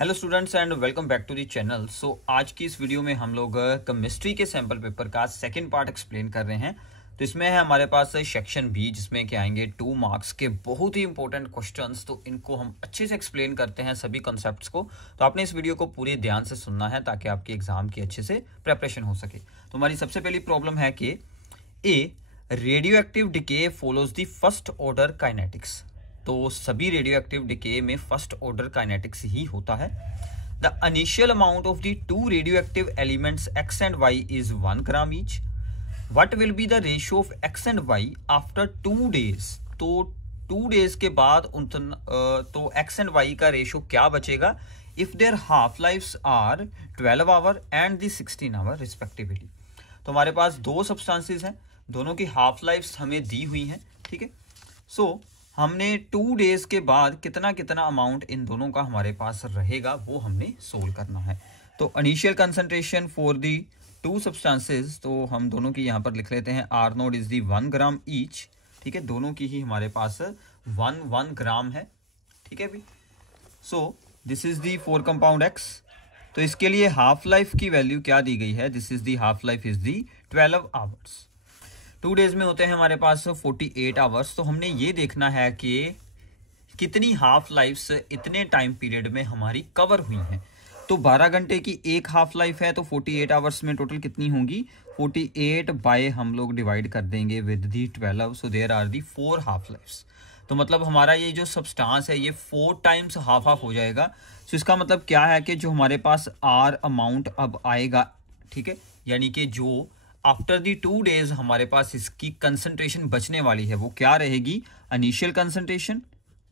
Hello students and welcome back to the channel. So आज की इस वीडियो में हम लोग केमिस्ट्री के सैम्पल पेपर का सेकंड पार्ट एक्सप्लेन कर रहे हैं। तो इसमें है हमारे पास सेक्शन बी, जिसमें क्या आएंगे 2 मार्क्स के बहुत ही इंपॉर्टेंट क्वेश्चंस। तो इनको हम अच्छे से एक्सप्लेन करते हैं सभी कॉन्सेप्ट्स को। तो आपने इस वीडियो को पूरे ध्यान से सुनना है ताकि आपकी एग्जाम की अच्छे से प्रेपरेशन हो सके। तो हमारी सबसे पहली प्रॉब्लम है कि a radio active decay follows the first order kinetics. तो सभी रेडियो एक्टिव डिके में फर्स्ट ऑर्डर काइनेटिक्स ही होता है। The initial amount of the 2 radio active elements X and Y is 1 gram each. What will be the ratio of X and Y after 2 days. तो 2 days के बाद तो X and Y का ratio क्या बचेगा if their half lives are 12 hour and the 16 hour respectively. तो हमारे पास 2 substances हैं, दोनों की हाफ लाइफ्स हमें दी हुई हैं। ठीक है, सो हमने 2 डेज के बाद कितना कितना अमाउंट इन दोनों का हमारे पास रहेगा वो हमने सोल्व करना है। तो initial concentration for the 2 substances, तो हम दोनों की यहाँ पर लिख लेते हैं R naught is the 1 gram each. ठीक है, दोनों की ही हमारे पास 1 ग्राम है। ठीक है भी, सो this is the 4 compound x. तो इसके लिए हाफ लाइफ की वैल्यू क्या दी गई है, this is the half life is the 12 hours. 2 days में होते हैं हमारे पास 48 आवर्स। तो हमने ये देखना है कि कितनी हाफ लाइफ्स इतने टाइम पीरियड में हमारी कवर हुई हैं। तो 12 घंटे की एक हाफ लाइफ है, तो 48 आवर्स में टोटल कितनी होंगी 48 बाय हम लोग डिवाइड कर देंगे with the 12। So there are the 4 half lifes. तो मतलब हमारा ये जो सब्सटेंस है ये 4 टाइम्स हाफ हाफ हो जाएगा। तो इसका मतलब क्या है कि जो हमारे पास आर अमाउंट अब आएगा, ठीक है, यानी कि जो आफ्टर दी 2 डेज हमारे पास इसकी कंसंट्रेशन बचने वाली है वो क्या रहेगी, इनिशियल कंसंट्रेशन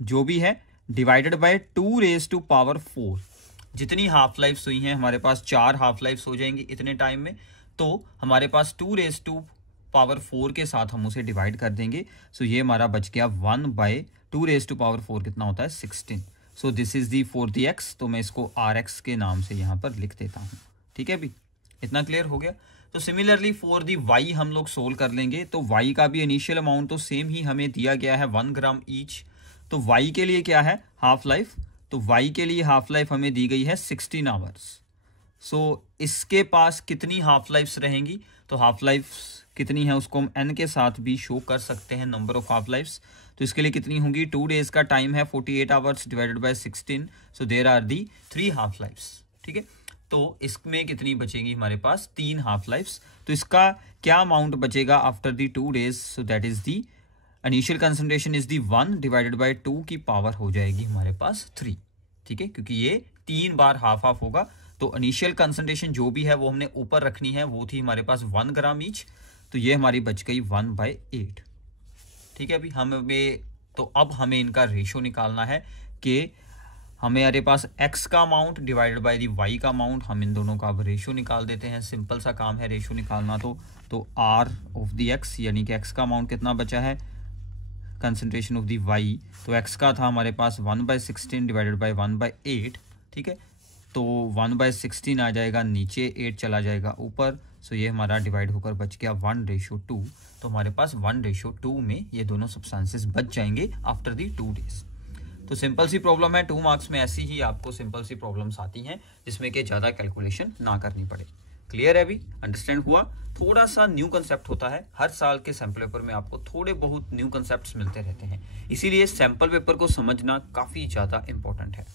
जो भी है divided by 2 raise to power 4। जितनी हाफ लाइफ्स हुई हैं हमारे पास 4 हाफ लाइफ्स हो जाएंगी इतने टाइम में। तो हमारे पास 2 रेज टू पावर 4 के साथ हम उसे डिवाइड कर देंगे। सो ये हमारा बच गया 1 बाय 2 रेज टू पावर 4 कितना होता है 16। सो this is the for the x. तो मैं इसको आर एक्स के नाम से यहाँ पर लिख देता हूँ। ठीक है भी, इतना क्लियर हो गया। तो सिमिलरली फॉर दी वाई हम लोग सोल्व कर लेंगे। तो वाई का भी इनिशियल अमाउंट तो सेम ही हमें दिया गया है 1 ग्राम ईच। तो वाई के लिए क्या है हाफ लाइफ, तो वाई के लिए हाफ लाइफ हमें दी गई है 16 आवर्स। सो इसके पास कितनी हाफ लाइफ्स रहेंगी, तो हाफ लाइफ्स कितनी है उसको हम एन के साथ भी शो कर सकते हैं, नंबर ऑफ हाफ लाइफ्स। तो इसके लिए कितनी होंगी, 2 डेज का टाइम है 48 hours divided by 16। So there are the 3 half lifes. ठीक है, तो इसमें कितनी बचेंगी हमारे पास 3 हाफ लाइफ्स। तो इसका क्या अमाउंट बचेगा after the 2 days, so that is the initial concentration is the 1 divided by 2 की पावर हो जाएगी हमारे पास 3। ठीक है, क्योंकि ये 3 बार हाफ हाफ होगा। तो इनिशियल कंसंट्रेशन जो भी है वो हमने ऊपर रखनी है, वो थी हमारे पास 1 ग्राम ईच। तो ये हमारी बच गई 1/8। ठीक है अभी हमें, तो अब हमें इनका रेशो निकालना है कि हमारे पास x का amount divided by the y का अमाउंट। हम इन दोनों का अब रेशो निकाल देते हैं, सिंपल सा काम है रेशो निकालना। तो r ऑफ दी x यानी कि x का अमाउंट कितना बचा है, कंसंट्रेशन ऑफ दी y। तो x का था हमारे पास 1/16 डिवाइडेड बाय 1/8। ठीक है, तो 1/16 आ जाएगा नीचे, 8 चला जाएगा ऊपर। सो ये हमारा डिवाइड होकर बच गया 1:2। तो हमारे पास 1:2 में ये दोनों सब्सटेंसेस बच जाएंगे आफ्टर दी 2 डेज। तो सिंपल सी प्रॉब्लम है, 2 मार्क्स में ऐसी ही आपको सिंपल सी प्रॉब्लम्स आती हैं जिसमें कि ज़्यादा कैलकुलेशन ना करनी पड़े। क्लियर है अभी, अंडरस्टैंड हुआ। थोड़ा सा न्यू कंसेप्ट होता है, हर साल के सैम्पल पेपर में आपको थोड़े बहुत न्यू कंसेप्ट्स मिलते रहते हैं, इसीलिए सैम्पल पेपर को समझना काफ़ी ज़्यादा इंपॉर्टेंट है।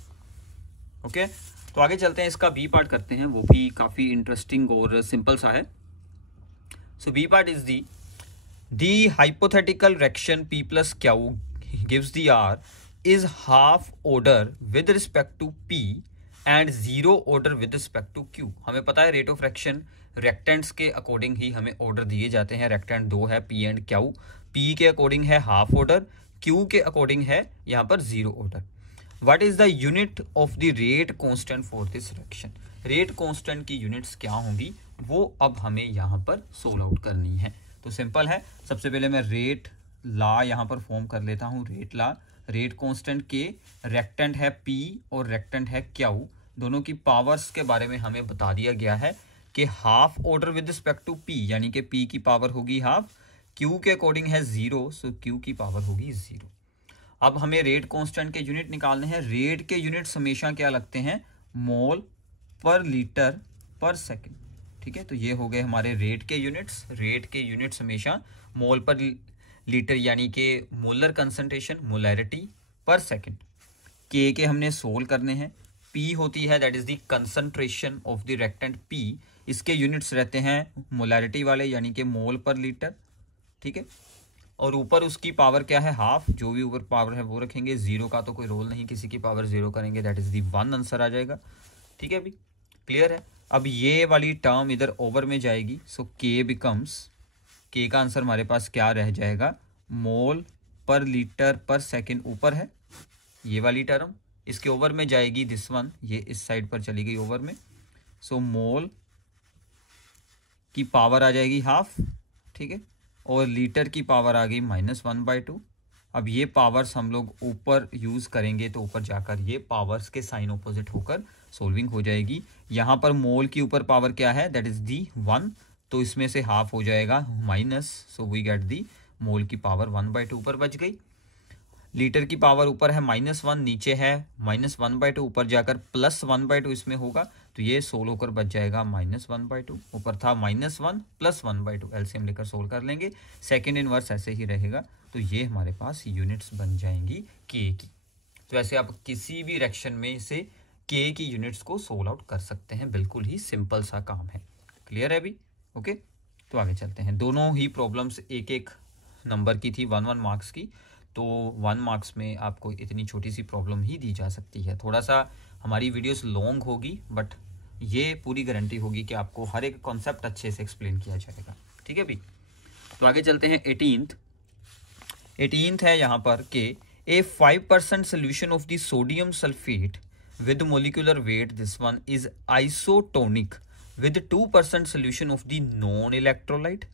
ओके, तो आगे चलते हैं, इसका बी पार्ट करते हैं, वो भी काफ़ी इंटरेस्टिंग और सिंपल सा है। So B part is the hypothetical reaction P + Q gives the R is half order with respect to P and 0 order with respect to Q। हमें पता है रेट ऑफ रिएक्शन रिएक्टेंट्स के according ही हमें order दिए जाते हैं। Reactant 2 है P and Q, P के अकॉर्डिंग है हाफ ऑर्डर, Q के अकॉर्डिंग है यहाँ पर 0 order. What is the unit of the rate constant for this reaction. Rate constant की यूनिट्स क्या होंगी वो अब हमें यहाँ पर सोल्व आउट करनी है। तो सिंपल है, सबसे पहले मैं रेट ला यहाँ पर फॉर्म कर लेता हूँ। रेट ला, रेट कांस्टेंट के रेक्टेंट है P और रेक्टेंट है Q, दोनों की पावर्स के बारे में हमें बता दिया गया है कि half order with respect to P यानी कि P की पावर होगी हाफ, Q के अकॉर्डिंग है 0, सो Q की पावर होगी 0। अब हमें रेट कांस्टेंट के यूनिट निकालने हैं। रेट के यूनिट्स हमेशा क्या लगते हैं, मोल पर लीटर पर सेकेंड। ठीक है, तो ये हो गए हमारे रेट के यूनिट्स। रेट के यूनिट्स हमेशा मोल पर लीटर यानी कि मोलर कंसंट्रेशन, मोलैरिटी पर सेकेंड। के हमने सोल्व करने हैं। पी होती है that is the concentration of the reactant P, इसके यूनिट्स रहते हैं मोलैरिटी वाले यानी कि मोल पर लीटर। ठीक है, और ऊपर उसकी पावर क्या है, हाफ। जो भी ऊपर पावर है वो रखेंगे, जीरो का तो कोई रोल नहीं, किसी की पावर जीरो करेंगे दैट इज दी 1 आंसर आ जाएगा। ठीक है, अभी क्लियर है। अब ये वाली टर्म इधर ओवर में जाएगी, सो के बिकम्स, के का आंसर हमारे पास क्या रह जाएगा, मोल पर लीटर पर सेकेंड ऊपर है ये वाली टर्म, इसके ओवर में जाएगी दिस वन, ये इस साइड पर चली गई ओवर में, सो मोल की पावर आ जाएगी हाफ। ठीक है, और लीटर की पावर आ गई -1/2। अब ये पावर्स हम लोग ऊपर यूज़ करेंगे तो ऊपर जाकर ये पावर्स के साइन ऑपोजिट होकर सोल्विंग हो जाएगी। यहाँ पर मोल की ऊपर पावर क्या है, दैट इज़ दी 1, तो इसमें से हाफ हो जाएगा minus, so we get the mole की पावर 1/2 ऊपर बच गई। लीटर की पावर ऊपर है -1, नीचे है -1/2, ऊपर जाकर +1/2 इसमें होगा, तो ये सोल्व होकर बच जाएगा -1/2। ऊपर था -1 + 1/2, एलसीएम लेकर सोल्व कर लेंगे। सेकेंड इनवर्स ऐसे ही रहेगा, तो ये हमारे पास यूनिट्स बन जाएंगी के की। तो ऐसे आप किसी भी रिएक्शन में से के की यूनिट्स को सोल्व आउट कर सकते हैं, बिल्कुल ही सिंपल सा काम है। क्लियर है अभी? ओके, तो आगे चलते हैं। दोनों ही प्रॉब्लम्स एक एक नंबर की थी, 1 मार्क्स की, तो 1 मार्क्स में आपको इतनी छोटी सी प्रॉब्लम ही दी जा सकती है। थोड़ा सा हमारी वीडियोस लॉन्ग होगी, बट ये पूरी गारंटी होगी कि आपको हर एक कॉन्सेप्ट अच्छे से एक्सप्लेन किया जाएगा। ठीक है भी, तो आगे चलते हैं। 18th है यहाँ पर कि ए 5% solution of the sodium sulphate with molecular weight, this one is isotonic with 2% solution of the non electrolyte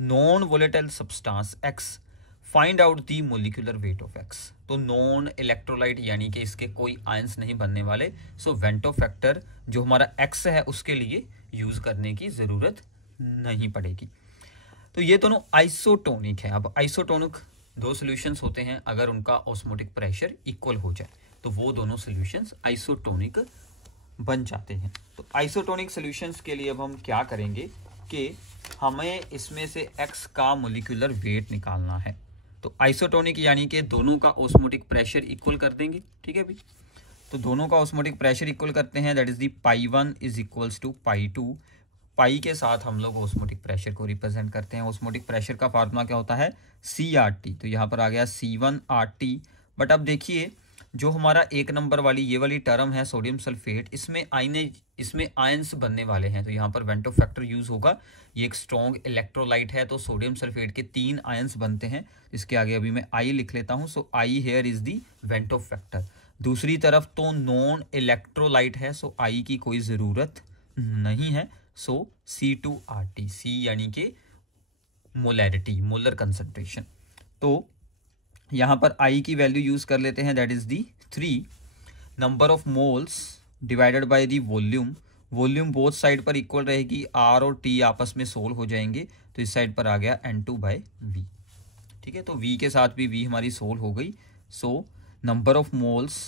non volatile substance x, find out the molecular weight of x. तो नॉन इलेक्ट्रोलाइट यानी कि इसके कोई ions नहीं बनने वाले, सो Vento factor जो हमारा एक्स है उसके लिए यूज करने की जरूरत नहीं पड़ेगी। तो ये दोनों आइसोटोनिक है। अब आइसोटोनिक दो सॉल्यूशंस होते हैं, अगर उनका ऑस्मोटिक प्रेशर इक्वल हो जाए तो वो दोनों सॉल्यूशंस आइसोटोनिक बन जाते हैं। तो आइसोटोनिक सॉल्यूशंस के लिए अब हम क्या करेंगे कि हमें इसमें से एक्स का मोलिकुलर वेट निकालना है। तो आइसोटोनिक यानी कि दोनों का ऑस्मोटिक प्रेशर इक्वल कर देंगे। ठीक है भी, तो दोनों का ऑस्मोटिक प्रेशर इक्वल करते हैं, that is the π1 is equals to π2। Pi के साथ हम लोग ऑस्मोटिक प्रेशर को रिप्रेजेंट करते हैं। ऑस्मोटिक प्रेशर का फार्मूला क्या होता है, CRT, तो यहाँ पर आ गया C1RT। बट अब देखिए जो हमारा एक नंबर वाली ये वाली टर्म है सोडियम सल्फेट, इसमें आयंस बनने वाले हैं, तो यहाँ पर वेंटो फैक्टर यूज होगा। ये एक स्ट्रॉन्ग इलेक्ट्रोलाइट है, तो सोडियम सल्फेट के 3 आयंस बनते हैं। इसके आगे अभी मैं I लिख लेता हूँ, सो I here is the Vento factor. दूसरी तरफ तो नॉन इलेक्ट्रोलाइट है, सो I की कोई ज़रूरत नहीं है, सो C2RT, C यानी कि मोलैरिटी, मोलर कंसंट्रेशन। तो यहाँ पर I की वैल्यू यूज कर लेते हैं, that is the 3। Number of moles divided by the volume, volume both side पर इक्वल रहेगी, R और T आपस में सोल्व हो जाएंगे, तो इस साइड पर आ गया N2/V। ठीक है, तो V के साथ भी V हमारी सोल्व हो गई, सो नंबर ऑफ मोल्स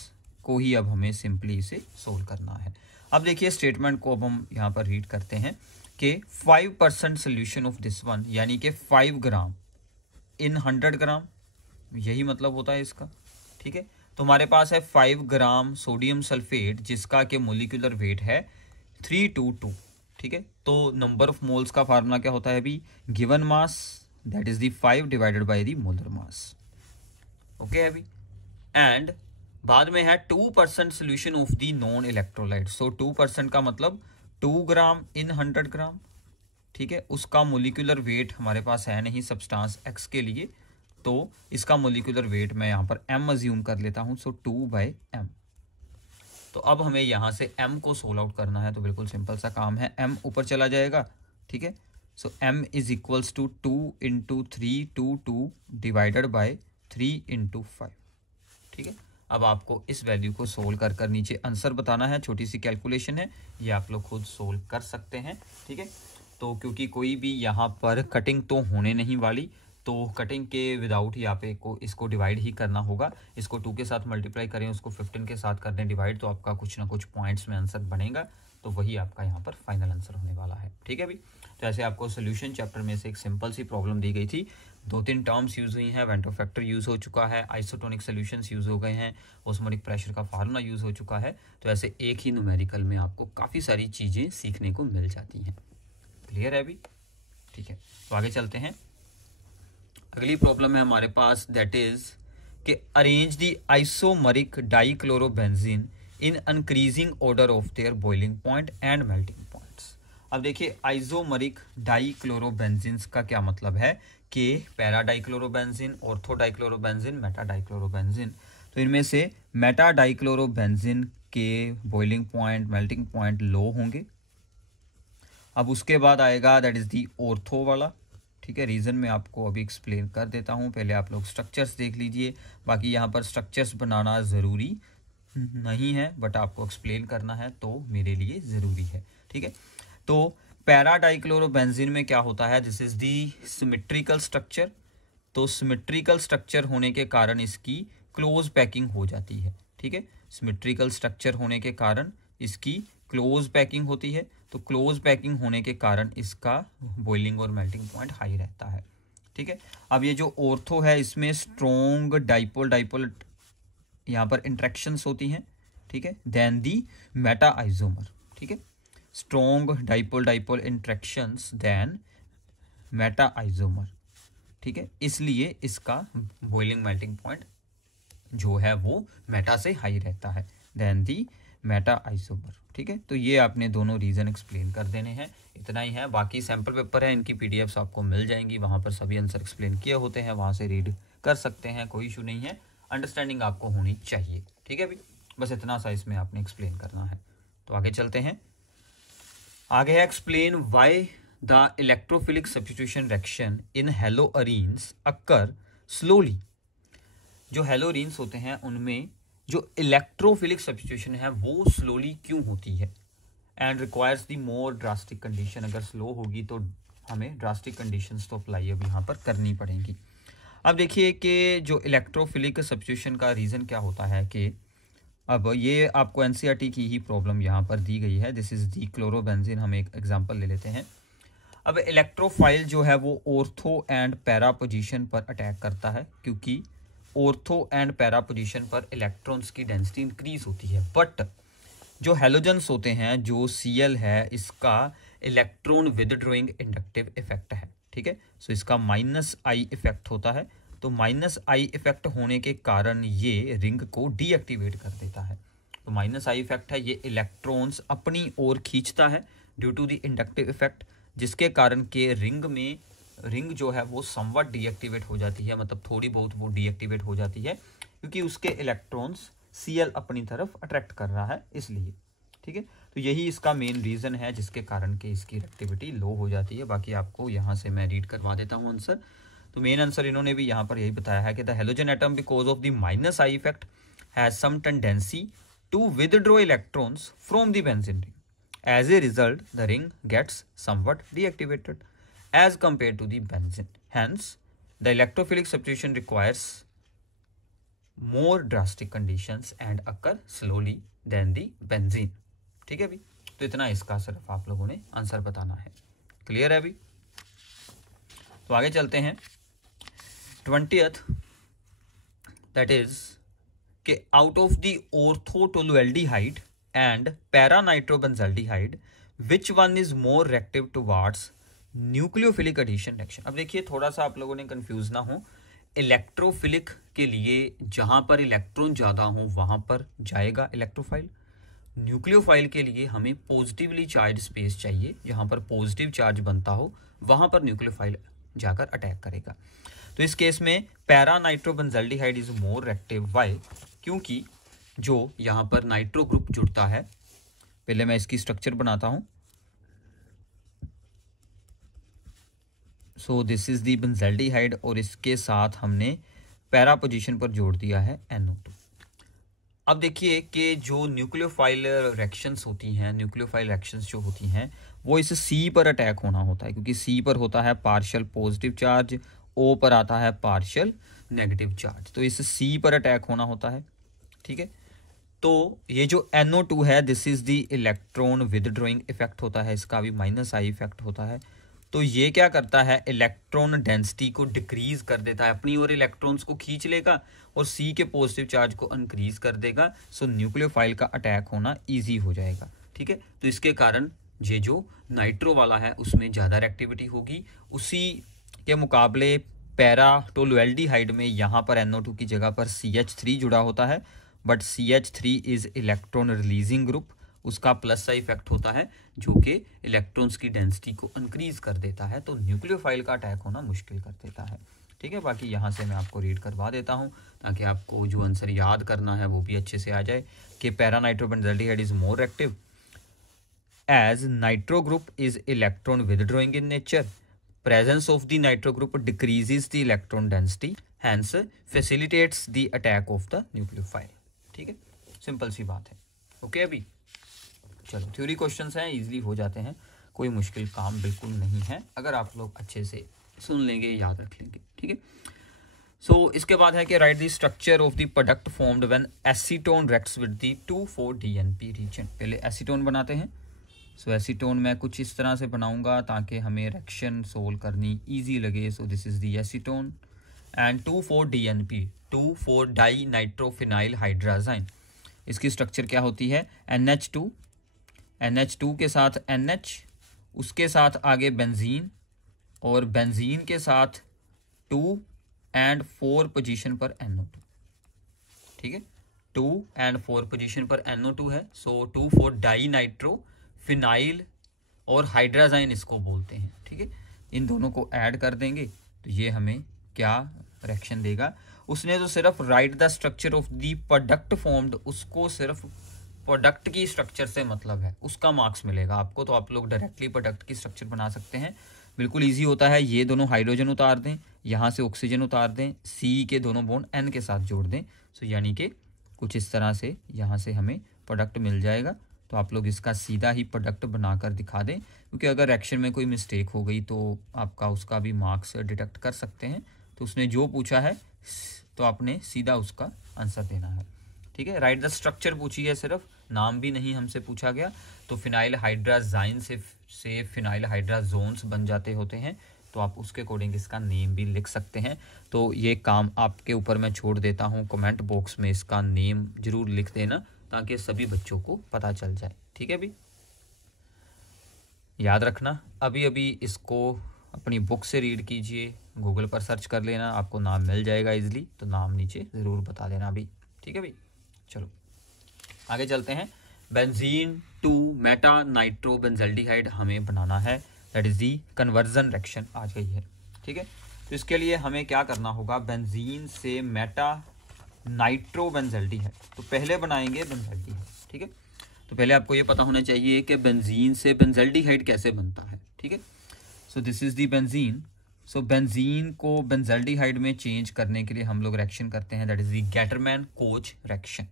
को ही अब हमें सिंपली इसे सोल्व करना है। अब देखिए स्टेटमेंट को अब हम यहाँ पर रीड करते हैं कि 5% सोल्यूशन ऑफ दिस वन, यानी कि 5 ग्राम इन 100 ग्राम, यही मतलब होता है इसका। ठीक है, तो हमारे पास है 5 ग्राम सोडियम सल्फेट जिसका के मोलिकुलर वेट है 322। ठीक है, तो नंबर ऑफ मोल्स का फार्मूला क्या होता है अभी, given mass that is the 5 divided by the molar mass. Okay अभी, एंड बाद में है 2% solution of the non electrolyte, so 2% का मतलब 2 ग्राम इन 100 ग्राम। ठीक है, उसका मोलिकुलर वेट हमारे पास है नहीं सब्सटेंस एक्स के लिए, तो इसका मोलिकुलर वेट मैं यहाँ पर m अज्यूम कर लेता हूँ, सो 2/m। तो अब हमें यहाँ से m को सोल्व आउट करना है, तो बिल्कुल सिंपल सा काम है, m ऊपर चला जाएगा। ठीक है, so m is equals to 2 × 322 divided by 3 × 5। ठीक है, अब आपको इस वैल्यू को सोल्व कर कर नीचे आंसर बताना है। छोटी सी कैलकुलेशन है, ये आप लोग खुद सोल्व कर सकते हैं। ठीक है, तो क्योंकि कोई भी यहाँ पर कटिंग तो होने नहीं वाली, तो कटिंग के विदाउट ही आप इसको डिवाइड ही करना होगा। इसको 2 के साथ मल्टीप्लाई करें, उसको 15 के साथ कर दें डिवाइड, तो आपका कुछ ना कुछ पॉइंट्स में आंसर बनेगा, तो वही आपका यहाँ पर फाइनल आंसर होने वाला है। ठीक है भी। तो ऐसे आपको सोल्यूशन चैप्टर में से एक सिंपल सी प्रॉब्लम दी गई थी, 2-3 टर्म्स यूज़ हुई हैं, वेंटो फैक्टर यूज़ हो चुका है, आइसोटोनिक सोल्यूशंस यूज़ हो गए हैं, ऑस्मोटिक प्रेशर का फार्मूला यूज़ हो चुका है। तो ऐसे एक ही न्यूमेरिकल में आपको काफ़ी सारी चीज़ें सीखने को मिल जाती हैं। क्लियर है अभी? ठीक है, तो आगे चलते हैं। अगली प्रॉब्लम है हमारे पास, दैट इज कि arrange the isomeric dichlorobenzene in increasing order of their boiling point and melting points. अब देखिए आइसोमरिक डाइक्लोरोबेंजीन्स का क्या मतलब है कि para dichlorobenzene, ortho dichlorobenzene, meta dichlorobenzene. तो इनमें से मेटा डाइक्लोरोबेंजीन के boiling point, melting point low होंगे। अब उसके बाद आएगा दैट इज दी ऑर्थो वाला। ठीक है, रीज़न मैं आपको अभी एक्सप्लेन कर देता हूँ, पहले आप लोग स्ट्रक्चर्स देख लीजिए। बाकी यहाँ पर स्ट्रक्चर्स बनाना ज़रूरी नहीं है, बट आपको एक्सप्लेन करना है तो मेरे लिए ज़रूरी है। ठीक है, तो पैरा डाइक्लोरोबेंजीन में क्या होता है, this is the symmetrical structure. तो सिमेट्रिकल स्ट्रक्चर होने के कारण इसकी क्लोज पैकिंग हो जाती है। ठीक है, सिमेट्रिकल स्ट्रक्चर होने के कारण इसकी क्लोज पैकिंग होती है। तो क्लोज पैकिंग होने के कारण इसका बॉइलिंग और मेल्टिंग पॉइंट हाई रहता है। ठीक है, अब ये जो ऑर्थो है इसमें स्ट्रॉन्ग डाइपोल डाइपोल यहाँ पर इंट्रैक्शंस होती हैं। ठीक है, देन दी मेटा आइसोमर। ठीक है, strong dipole dipole interactions then meta isomer. ठीक है, इसलिए इसका बॉइलिंग मेल्टिंग पॉइंट जो है वो मेटा से हाई रहता है देन दी मेटा आइसोमर। ठीक है, तो ये आपने दोनों रीज़न एक्सप्लेन कर देने हैं, इतना ही है। बाकी सैम्पल पेपर है, इनकी पीडीएफ्स आपको मिल जाएंगी, वहाँ पर सभी आंसर एक्सप्लेन किए होते हैं, वहाँ से रीड कर सकते हैं, कोई इशू नहीं है। अंडरस्टैंडिंग आपको होनी चाहिए। ठीक है भी, बस इतना सा इसमें आपने एक्सप्लेन करना है। तो आगे चलते हैं। आगे है explain why the electrophilic substitution reaction in haloarenes occur slowly. जो हेलोअरीन्स होते हैं उनमें जो इलेक्ट्रोफिलिक सब्स्टिट्यूशन है वो स्लोली क्यों होती है, and requires the more drastic condition. अगर स्लो होगी तो हमें ड्रास्टिक कंडीशंस तो अप्लाई अब यहाँ पर करनी पड़ेंगी। अब देखिए कि जो इलेक्ट्रोफिलिक सब्स्टिट्यूशन का रीज़न क्या होता है कि अब ये आपको एनसीईआरटी की ही प्रॉब्लम यहाँ पर दी गई है, दिस इज़ दी क्लोरोबेंजीन। हम एक एग्जांपल ले लेते हैं। अब इलेक्ट्रोफाइल जो है वो ऑर्थो एंड पैरा पोजीशन पर अटैक करता है, क्योंकि ऑर्थो एंड पैरा पोजीशन पर इलेक्ट्रॉन्स की डेंसिटी इंक्रीज होती है। बट जो हेलोजन्स होते हैं, जो सीएल है, इसका इलेक्ट्रॉन विदड्रॉइंग इंडक्टिव इफेक्ट है। ठीक है, सो इसका -I इफेक्ट होता है। तो -I इफेक्ट होने के कारण ये रिंग को डीएक्टिवेट कर देता है। तो -I इफेक्ट है, ये इलेक्ट्रॉन्स अपनी ओर खींचता है due to the inductive effect, जिसके कारण के रिंग जो है वो समवट डीएक्टिवेट हो जाती है, मतलब थोड़ी बहुत वो डीएक्टिवेट हो जाती है, क्योंकि उसके इलेक्ट्रॉन्स सीएल अपनी तरफ अट्रैक्ट कर रहा है इसलिए। ठीक है, तो यही इसका मेन रीज़न है जिसके कारण के इसकी रिएक्टिविटी लो हो जाती है। बाकी आपको यहाँ से मैं रीड करवा देता हूँ आंसर। तो मेन आंसर इन्होंने भी यहाँ पर यही बताया है कि the halogen atom because of the -I effect has some tendency to withdraw electrons from the benzene ring. As a result the ring gets somewhat deactivated as compared to the benzene. Hence, the electrophilic substitution requires more drastic conditions and occur slowly than the benzene. ठीक है भी, तो इतना इसका सिर्फ आप लोगों ने आंसर बताना है। क्लियर है भी? तो आगे चलते हैं। 20th that is कि out of the orthotolualdehyde and para-nitrobenzaldehyde which one is more reactive towards nucleophilic addition reaction. अब देखिए थोड़ा सा आप लोगों ने कंफ्यूज ना हो, इलेक्ट्रोफिलिक के लिए जहां पर इलेक्ट्रॉन ज़्यादा हो वहां पर जाएगा इलेक्ट्रोफाइल। न्यूक्लियोफाइल के लिए हमें पॉजिटिवली चार्ज स्पेस चाहिए, जहां पर पॉजिटिव चार्ज बनता हो वहां पर न्यूक्लियोफाइल जाकर अटैक करेगा। तो इस केस में para nitrobenzaldehyde is more reactive. Why? क्योंकि जो यहाँ पर नाइट्रो ग्रुप जुड़ता है, पहले मैं इसकी स्ट्रक्चर बनाता हूँ। सो दिस इज दी बेंजाल्डिहाइड और इसके साथ हमने पैरा पोजीशन पर जोड़ दिया है NO2। अब देखिए कि जो न्यूक्लियोफाइल रिएक्शंस होती हैं, न्यूक्लियोफाइल रिएक्शंस जो होती हैं वो इस C पर अटैक होना होता है, क्योंकि C पर होता है पार्शियल पॉजिटिव चार्ज O पर आता है पार्शियल नेगेटिव चार्ज, तो इस C पर अटैक होना होता है। ठीक है, तो ये जो NO2 है this is the electron withdrawing effect होता है, इसका भी -I इफेक्ट होता है। तो ये क्या करता है, इलेक्ट्रॉन डेंसिटी को डिक्रीज कर देता है, अपनी ओर इलेक्ट्रॉन्स को खींच लेगा और C के पॉजिटिव चार्ज को इंक्रीज कर देगा। सो न्यूक्लियोफाइल का अटैक होना ईजी हो जाएगा। ठीक है, तो इसके कारण ये जो नाइट्रो वाला है उसमें ज़्यादा रिएक्टिविटी होगी। उसी के मुकाबले पैरा टोलुएल्डिहाइड में यहाँ पर NO2 की जगह पर CH3 जुड़ा होता है, but CH3 is electron releasing group, उसका +I इफेक्ट होता है जो कि इलेक्ट्रॉन्स की डेंसिटी को इंक्रीज कर देता है, तो न्यूक्लियोफाइल का अटैक होना मुश्किल कर देता है। ठीक है, बाकी यहाँ से मैं आपको रीड करवा देता हूँ ताकि आपको जो आंसर याद करना है वो भी अच्छे से आ जाए कि para nitrobenzaldehyde is more active as nitro group is electron withdrawing in nature. Presence of the nitro group decreases the electron density, hence facilitates the attack of the nucleophile. ठीक है, सिंपल सी बात है। ओके, अभी चलो theory questions हैं, easily हो जाते हैं, कोई मुश्किल काम बिल्कुल नहीं है अगर आप लोग अच्छे से सुन लेंगे, याद रख लेंगे। ठीक है, सो इसके बाद है कि write the structure of the product formed when acetone reacts with the 2,4-DNP reagent. पहले एसीटोन बनाते हैं। सो एसीटोन मैं कुछ इस तरह से बनाऊंगा ताकि हमें रिएक्शन सोल्व करनी इजी लगे। So this is the acetone and 2,4-DNP di nitrophenyl hydrazine. इसकी स्ट्रक्चर क्या होती है, NH2 के साथ NH, उसके साथ आगे बेंजीन और बेंजीन के साथ 2 एंड 4 पोजीशन पर NO2। ठीक है, 2 एंड 4 पोजीशन पर NO2 है। सो 2,4-डाई नाइट्रो फिनाइल और हाइड्राजाइन इसको बोलते हैं। ठीक है, इन दोनों को ऐड कर देंगे तो ये हमें क्या रिएक्शन देगा। उसने तो सिर्फ right the structure of the product formed, उसको सिर्फ प्रोडक्ट की स्ट्रक्चर से मतलब है, उसका मार्क्स मिलेगा आपको। तो आप लोग डायरेक्टली प्रोडक्ट की स्ट्रक्चर बना सकते हैं, बिल्कुल ईजी होता है। ये दोनों हाइड्रोजन उतार दें, यहाँ से ऑक्सीजन उतार दें, C के दोनों बॉन्ड N के साथ जोड़ दें। सो यानी कि कुछ इस तरह से यहाँ से हमें प्रोडक्ट मिल जाएगा। तो आप लोग इसका सीधा ही प्रोडक्ट बनाकर दिखा दें, क्योंकि अगर रिएक्शन में कोई मिस्टेक हो गई तो आपका उसका भी मार्क्स डिडक्ट कर सकते हैं। तो उसने जो पूछा है तो आपने सीधा उसका आंसर देना है। ठीक है, राइट द स्ट्रक्चर पूछी है, सिर्फ नाम भी नहीं हमसे पूछा गया। तो फिनाइल हाइड्राजाइन से फिनाइल हाइड्राजोन्स बन जाते होते हैं, तो आप उसके अकॉर्डिंग इसका नेम भी लिख सकते हैं। तो ये काम आपके ऊपर मैं छोड़ देता हूँ, कमेंट बॉक्स में इसका नेम जरूर लिख देना ताकि सभी बच्चों को पता चल जाए। ठीक है, भी याद रखना, अभी अभी इसको अपनी बुक से रीड कीजिए, गूगल पर सर्च कर लेना, आपको नाम मिल जाएगा इजीली, तो नाम नीचे ज़रूर बता देना अभी। ठीक है भाई, चलो आगे चलते हैं। बेंजीन टू मेटा नाइट्रोबेंजल्डिहाइड हमें बनाना है, that is the conversion reaction आज गई है। ठीक है, तो इसके लिए हमें क्या करना होगा, बेंजीन से मेटा नाइट्रोबेंजल्डिहाइड, तो पहले बनाएंगे बेंजल्डिहाइड। ठीक है, तो पहले आपको ये पता होना चाहिए कि बेंजीन से बेंजल्डिहाइड कैसे बनता है। ठीक है, so this is the benzene. So benzene को बेंजल्डिहाइड में चेंज करने के लिए हम लोग रिएक्शन करते हैं, that is the Gattermann Koch reaction.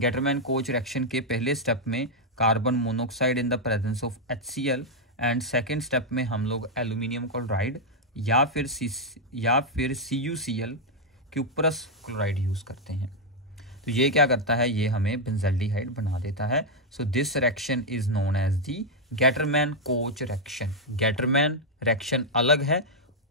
Gattermann Koch reaction के पहले स्टेप में carbon monoxide in the presence of HCl and second step में हम लोग एल्यूमिनियम क्लोराइड या फिर CuCl क्यूपरस क्लोराइड यूज़ करते हैं। तो ये क्या करता है, ये हमें बेंजल्डिहाइड बना देता है। So this reaction is known as the Gattermann Koch reaction. Gattermann reaction अलग है,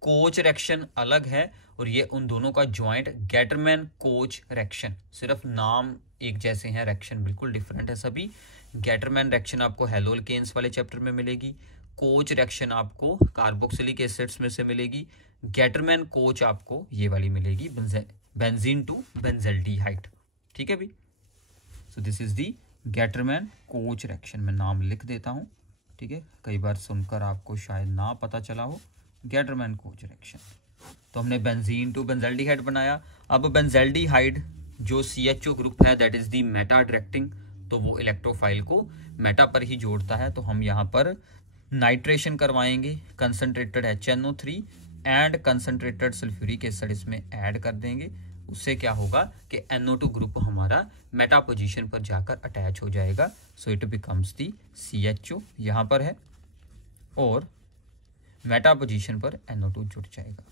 कोच रिएक्शन अलग है, और ये उन दोनों का ज्वाइंट गेटरमैन कोच रिएक्शन। सिर्फ नाम एक जैसे हैं, रिएक्शन बिल्कुल डिफरेंट है सभी। गेटरमैन रिएक्शन आपको हेलोल्केन्स वाले चैप्टर में मिलेगी, कोच रिएक्शन आपको कार्बोक्सिलिक एसिड्स में से मिलेगी, गेटरमैन कोच आपको ये वाली मिलेगी बेंजीन टू बेंजल्डिहाइड। ठीक है भी, सो this is the Gattermann Koch reaction. मैं नाम लिख देता हूँ। ठीक है, कई बार सुनकर आपको शायद ना पता चला हो, गेटरमैन कोच रिएक्शन। तो हमने बेंजीन टू बेंजल्डिहाइड बनाया। अब बेंजल्डिहाइड जो CHO ग्रुप है that is the Meta directing, तो वो इलेक्ट्रोफाइल को मेटा पर ही जोड़ता है। तो हम यहाँ पर नाइट्रेशन करवाएंगे, concentrated HNO3 and concentrated sulphuric acid इसमें ऐड कर देंगे। उससे क्या होगा कि NO2 ग्रुप हमारा मेटा पोजीशन पर जाकर अटैच हो जाएगा। So it becomes the CHO यहाँ पर है और मेटा पोजीशन पर NO2 जुड़ जाएगा।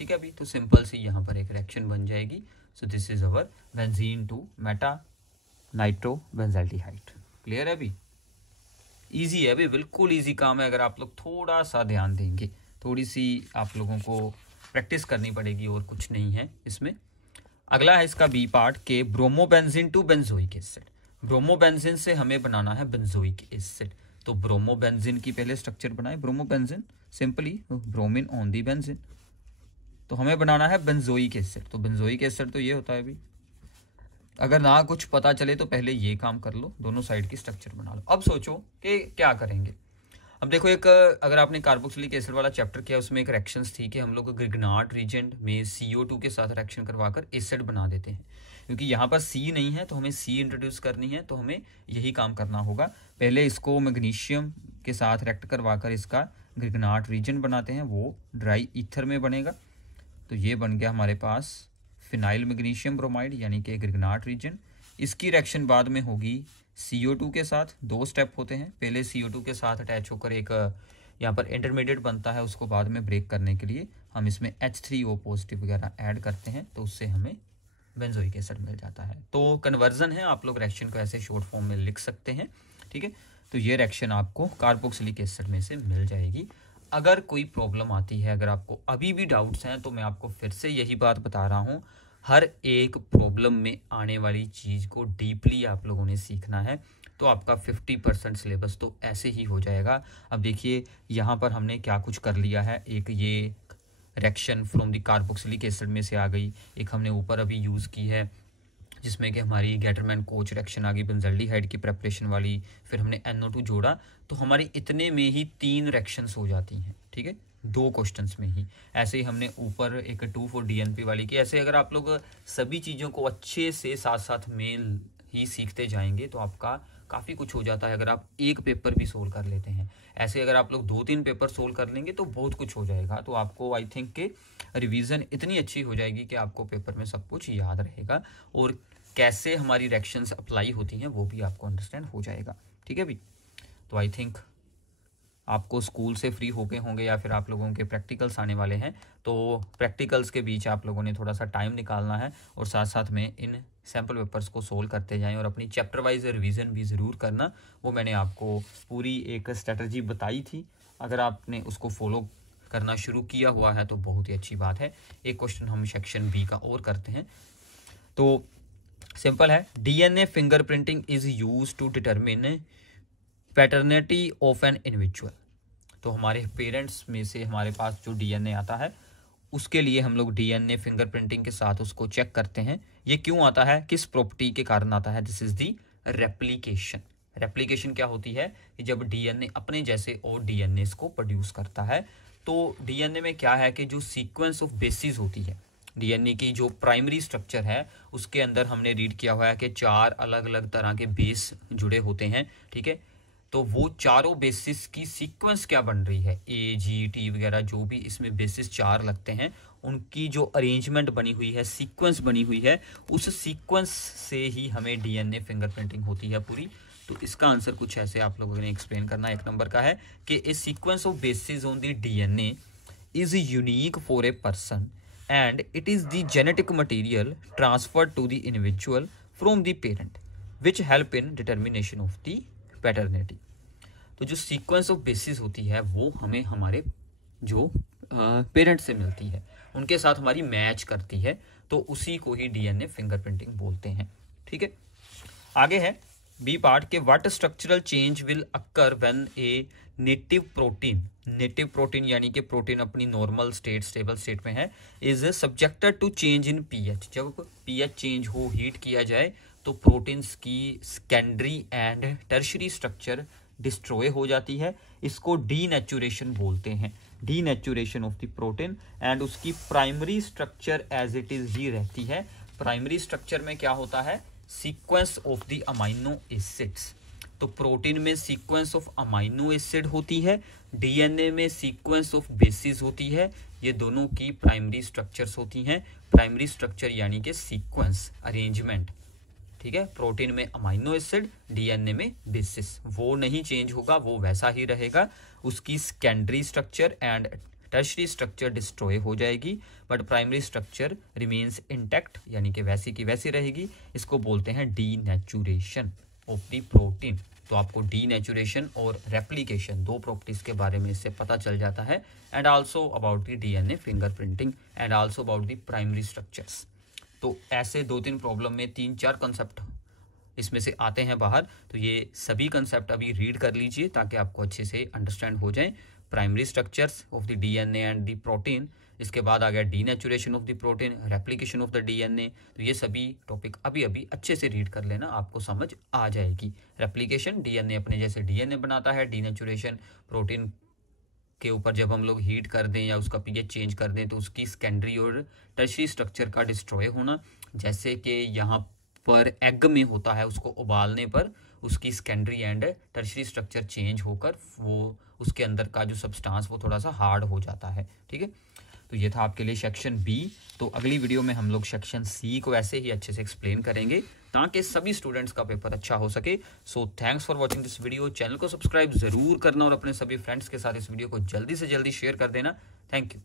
ठीक है अभी। तो सिंपल सी यहाँ पर एक रिएक्शन बन जाएगी। So this is our benzene to meta nitro benzaldehyde. Clear है अभी? ईजी है अभी, बिल्कुल ईजी काम है। अगर आप लोग थोड़ा सा ध्यान देंगे, थोड़ी सी आप लोगों को प्रैक्टिस करनी पड़ेगी और कुछ नहीं है इसमें। अगला है इसका बी पार्ट के bromobenzene to benzoic acid. Bromobenzene से हमें बनाना है बेंजोइक एसिड। तो ब्रोमोबेंजीन की पहले स्ट्रक्चर बनाए। Bromobenzene simply bromine on the benzene. तो हमें बनाना है बेंजोइक एसिड। तो बेंजोइक एसिड तो ये होता है अभी। अगर ना कुछ पता चले तो पहले ये काम कर लो, दोनों साइड की स्ट्रक्चर बना लो। अब सोचो कि क्या करेंगे। अब देखो एक, अगर आपने कार्बोक्सिलिक एसिड वाला चैप्टर किया उसमें एक रिएक्शंस थी कि हम लोग ग्रिग्नार्ड रीजेंट में CO2 के साथ रिएक्शन करवाकर एसिड बना देते हैं। क्योंकि यहाँ पर C नहीं है तो हमें C इंट्रोड्यूस करनी है, तो हमें यही काम करना होगा। पहले इसको मैग्नीशियम के साथ रिएक्ट करवाकर इसका ग्रिग्नार्ड रीजेंट बनाते हैं, वो ड्राई ईथर में बनेगा। तो ये बन गया हमारे पास फिनाइल मैग्नीशियम ब्रोमाइड यानी कि ग्रिग्नार्ड रीजन। इसकी रिएक्शन बाद में होगी CO2 के साथ। 2 स्टेप होते हैं, पहले CO2 के साथ अटैच होकर एक यहाँ पर इंटरमीडिएट बनता है, उसको बाद में ब्रेक करने के लिए हम इसमें H3O पॉजिटिव वगैरह ऐड करते हैं, तो उससे हमें बेंजोइक एसिड मिल जाता है। तो कन्वर्जन है, आप लोग रिएक्शन को ऐसे शॉर्ट फॉर्म में लिख सकते हैं, ठीक है। तो ये रिएक्शन आपको कार्बोक्सिलिक एसिड में से मिल जाएगी। अगर कोई प्रॉब्लम आती है, अगर आपको अभी भी डाउट्स हैं, तो मैं आपको फिर से यही बात बता रहा हूँ, हर एक प्रॉब्लम में आने वाली चीज़ को डीपली आप लोगों ने सीखना है, तो आपका 50% सिलेबस तो ऐसे ही हो जाएगा। अब देखिए यहाँ पर हमने क्या कुछ कर लिया है। एक ये reaction from the carboxylic acid में से आ गई, एक हमने ऊपर अभी यूज़ की है जिसमें कि हमारी गेटरमैन कोच रिएक्शन आ गई बेंजाल्डिहाइड की प्रेपरेशन वाली, फिर हमने NO2 जोड़ा, तो हमारी इतने में ही 3 रिएक्शंस हो जाती हैं, ठीक है, 2 क्वेश्चंस में ही। ऐसे ही हमने ऊपर एक 2,4-DNP वाली की। ऐसे अगर आप लोग सभी चीज़ों को अच्छे से साथ साथ में ही सीखते जाएंगे तो आपका काफ़ी कुछ हो जाता है। अगर आप एक पेपर भी सोल्व कर लेते हैं, ऐसे अगर आप लोग 2-3 पेपर सोल्व कर लेंगे तो बहुत कुछ हो जाएगा। तो आपको आई थिंक के रिवीजन इतनी अच्छी हो जाएगी कि आपको पेपर में सब कुछ याद रहेगा, और कैसे हमारी रिएक्शंस अप्लाई होती हैं वो भी आपको अंडरस्टैंड हो जाएगा, ठीक है भी। तो आई थिंक आपको स्कूल से फ्री हो गए होंगे या फिर आप लोगों के प्रैक्टिकल्स आने वाले हैं, तो प्रैक्टिकल्स के बीच आप लोगों ने थोड़ा सा टाइम निकालना है और साथ साथ में इन सैम्पल पेपर्स को सोल्व करते जाएं और अपनी चैप्टर वाइज रिवीजन भी ज़रूर करना। वो मैंने आपको पूरी एक स्ट्रेटजी बताई थी, अगर आपने उसको फॉलो करना शुरू किया हुआ है तो बहुत ही अच्छी बात है। एक क्वेश्चन हम सेक्शन बी का और करते हैं। तो सिंपल है, DNA fingerprinting is use to determine paternity of an individual. तो हमारे पेरेंट्स में से हमारे पास जो DNA आता है उसके लिए हम लोग DNA फिंगरप्रिंटिंग के साथ उसको चेक करते हैं। ये क्यों आता है, किस प्रॉपर्टी के कारण आता है? This is the replication. Replication क्या होती है कि जब DNA अपने जैसे और DNAs को प्रोड्यूस करता है, तो DNA में क्या है कि जो सीक्वेंस ऑफ बेसिस होती है, DNA की जो प्राइमरी स्ट्रक्चर है उसके अंदर हमने रीड किया हुआ है कि 4 अलग अलग तरह के बेस जुड़े होते हैं, ठीक है। तो वो चारों बेसिस की सीक्वेंस क्या बन रही है, AGT वगैरह जो भी इसमें बेसिस 4 लगते हैं, उनकी जो अरेंजमेंट बनी हुई है, सीक्वेंस बनी हुई है, उस सीक्वेंस से ही हमें DNA फिंगरप्रिंटिंग होती है पूरी। तो इसका आंसर कुछ ऐसे आप लोगों ने एक्सप्लेन करना 1 नंबर का है कि a sequence of bases on the DNA is unique for a person and it is the genetic material transferred to the individual from the parent which help in determination of the paternity। तो जो sequence of basis होती है वो हमें हमारे जो parent से मिलती है, उनके साथ हमारी मैच करती है, तो उसी को ही DNA फिंगरप्रिंटिंग बोलते हैं, ठीक है। आगे है बी पार्ट के what structural change will occur when a native protein यानी कि प्रोटीन अपनी नॉर्मल स्टेट स्टेबल स्टेट में है, is subjected to change in pH। जब pH चेंज हो, हीट किया जाए, तो प्रोटीन्स की secondary and tertiary structure destroy हो जाती है। इसको डीनेचुरेशन बोलते हैं, denaturation of the protein, and उसकी primary structure as it is ही रहती है। प्राइमरी स्ट्रक्चर में क्या होता है, sequence of the amino acids. तो प्रोटीन में सीक्वेंस ऑफ अमाइनो एसिड होती है, DNA में सीक्वेंस ऑफ बेसिस होती है। ये दोनों की प्राइमरी स्ट्रक्चर्स होती हैं। प्राइमरी स्ट्रक्चर यानी कि सीक्वेंस अरेंजमेंट, ठीक है। प्रोटीन में अमाइनो एसिड, DNA में बेसिस, वो नहीं चेंज होगा, वो वैसा ही रहेगा। उसकी secondary structure and tertiary structure destroy हो जाएगी but primary structure remains intact, यानी कि वैसी की वैसी रहेगी। इसको बोलते हैं डीनेचुरेशन ऑफ द प्रोटीन। तो आपको डीनेचुरेशन और रेप्लिकेशन दो प्रॉपर्टीज़ के बारे में इससे पता चल जाता है, and also about the DNA fingerprinting and also about the primary structures. तो ऐसे 2-3 प्रॉब्लम में 3-4 कंसेप्ट इसमें से आते हैं बाहर। तो ये सभी कंसेप्ट अभी रीड कर लीजिए ताकि आपको अच्छे से अंडरस्टैंड हो जाए। Primary structures of the DNA and the protein, इसके बाद आ गया denaturation of the protein, replication of the DNA. तो ये सभी टॉपिक अभी अभी अच्छे से रीड कर लेना, आपको समझ आ जाएगी। रेप्लिकेशन, डीएनए अपने जैसे डीएनए बनाता है। डीनेचुरेशन, प्रोटीन के ऊपर जब हम लोग हीट कर दें या उसका पीएच चेंज कर दें तो उसकी सेकेंडरी और टर्शरी स्ट्रक्चर का डिस्ट्रॉय होना, जैसे कि यहाँ पर एग में होता है, उसको उबालने पर उसकी secondary and tertiary structure change होकर वो उसके अंदर का जो सब्सटेंस वो थोड़ा सा हार्ड हो जाता है। ठीक है, तो ये था आपके लिए सेक्शन बी। तो अगली वीडियो में हम लोग सेक्शन सी को ऐसे ही अच्छे से एक्सप्लेन करेंगे ताकि सभी स्टूडेंट्स का पेपर अच्छा हो सके। So thanks for watching this video. Channel को सब्सक्राइब जरूर करना और अपने सभी फ्रेंड्स के साथ इस वीडियो को जल्दी से जल्दी शेयर कर देना। Thank you.